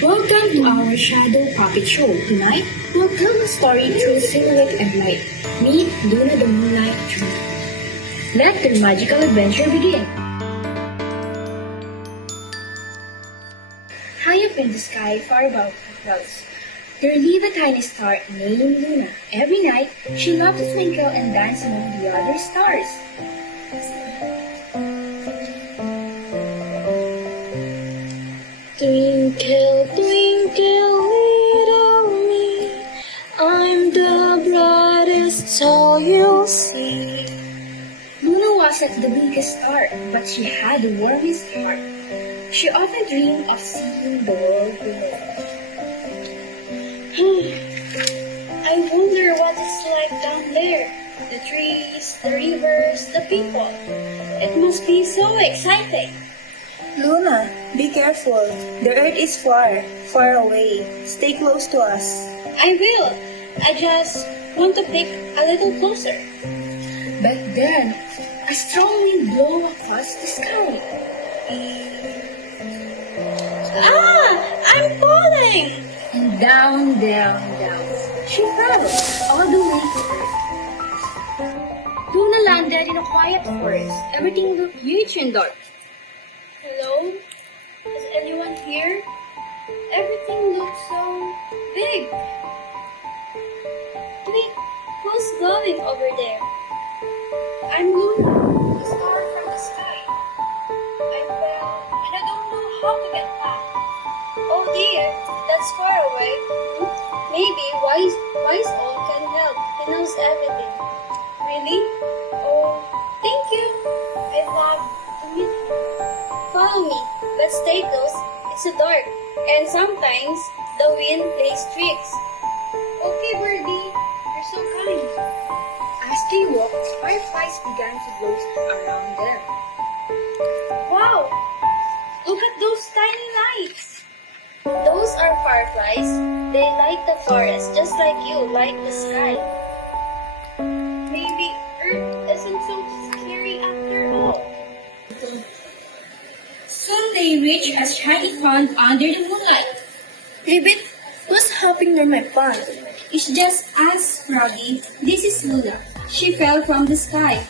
Welcome to our Shadow Puppet Show. Tonight, we'll tell a story through silhouette and light. Meet Luna the Moonlight Tree. Let the magical adventure begin. High up in the sky, far above the clouds, there lived a tiny star named Luna. Every night, she loved to twinkle and dance among the other stars. Twinkle, twinkle, little me, I'm the brightest star you'll see. Luna wasn't the biggest star, but she had the warmest heart. She often dreamed of seeing the world below. I wonder what it's like down there. The trees, the rivers, the people. It must be so exciting. Luna, be careful. The earth is far, far away. Stay close to us. I will. I just want to pick a little closer. But then, a strong wind blew across the sky. Ah! I'm falling! And down, down, down. She fell all the way to earth. Luna landed in a quiet forest. Everything looked huge and dark. Hello? Is anyone here? Everything looks so big. Wait, who's going over there? I'm Luna, a star from the sky. I fell and I don't know how to get back. Oh dear, that's far away. Maybe Wise Owl can help. He knows everything. Really? Oh, thank you. I'd love to meet you. Follow me. Let's stay close. It's so dark. And sometimes the wind plays tricks. Okay, Birdie. You're so kind. As they walked, fireflies began to glow around them. Wow! Look at those tiny lights. Those are fireflies. They light the forest just like you light the sky. Maybe Earth isn't so scary after all. Soon they reached a shiny pond under the moonlight. Ribbit, what's happening near my pond? It's just us, Froggy. This is Luna. She fell from the sky.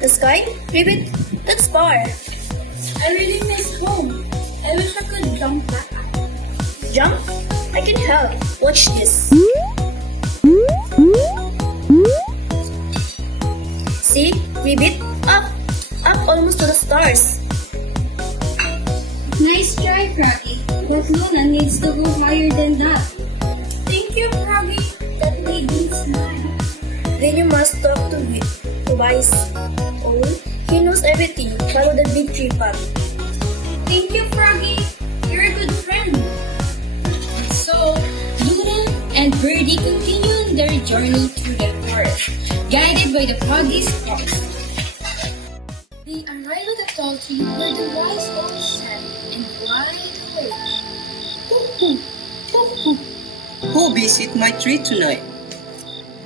The sky? Ribbit, that's far. I really miss home. I wish I could jump back up. Jump? I can help. Watch this. See? Ribbit, up. Up almost to the stars. Nice try, Froggy. But Luna needs to go higher than that. Thank you, Froggy. That made me smile. Then you must talk to Wise Owl. He knows everything. Follow the big tree path. Thank you, Froggy. You're a good friend. So, Luna and Birdie continued their journey through the forest, guided by the Froggy's thoughts. They arrived at a tall tree where the wise owl sat and wide awake. Who visit my tree tonight?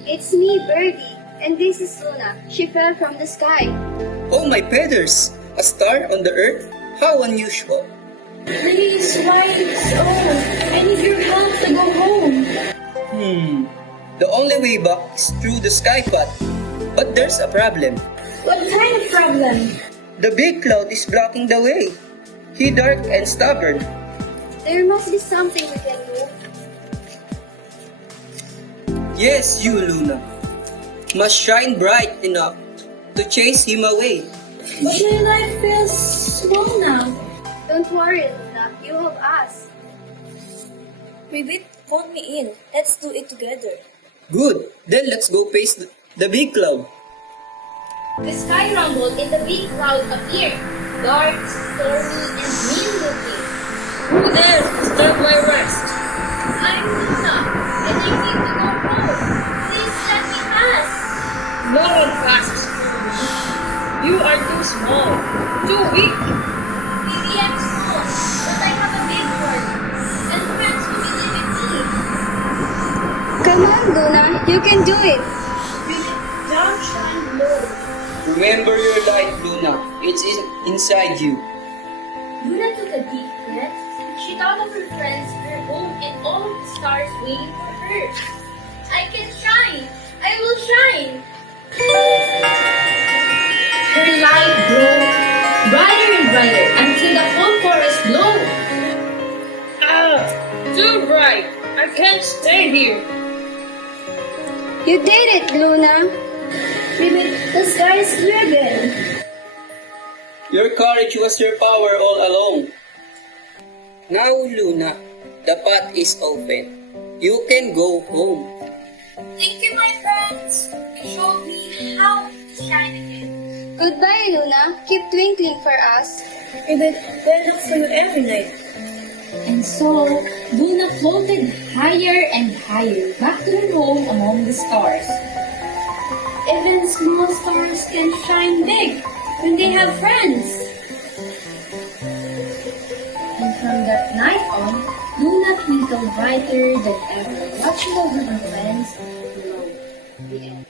It's me, Birdie. And this is Luna. She fell from the sky. Oh, my feathers! A star on the earth? How unusual. Please, wise owl, I need your help to go home. The only way back is through the sky path. But there's a problem. What kind of problem? The big cloud is blocking the way. He dark and stubborn. There must be something we can do. Yes, you, Luna. Must shine bright enough to chase him away. But my life feels small now. Don't worry, Luna. You have us. Ribbit, count me in. Let's do it together. Good. Then let's go face the big cloud. The sky rumbled and the big cloud appeared, dark, stormy, and mean-looking. Who there? Stop my rest. I'm Luna, and I need to go home. Please let me pass. No one passes through me. You are too small, too weak. Maybe I'm small, but I have a big heart, and friends who believe in me. Come on, Luna. You can do it. Don't shine low. Remember your light, Luna. It's inside you. Luna took a deep breath. She thought of her friends home and all the stars waiting for her. I can shine! I will shine! Her light grows brighter and brighter until the whole forest glows. Too bright. I can't stay here. You did it, Luna. Maybe the sky is clear again. Your courage was your power all along. Now, Luna, the path is open. You can go home. Thank you, my friends. You showed me how to shine again. Goodbye, Luna. Keep twinkling for us. Even then, look for you every night. And so, Luna floated higher and higher back to her home among the stars. Even small stars can shine big when they have friends. And from that night on, Luna twinkled brighter than ever, watching over her friends below. The end.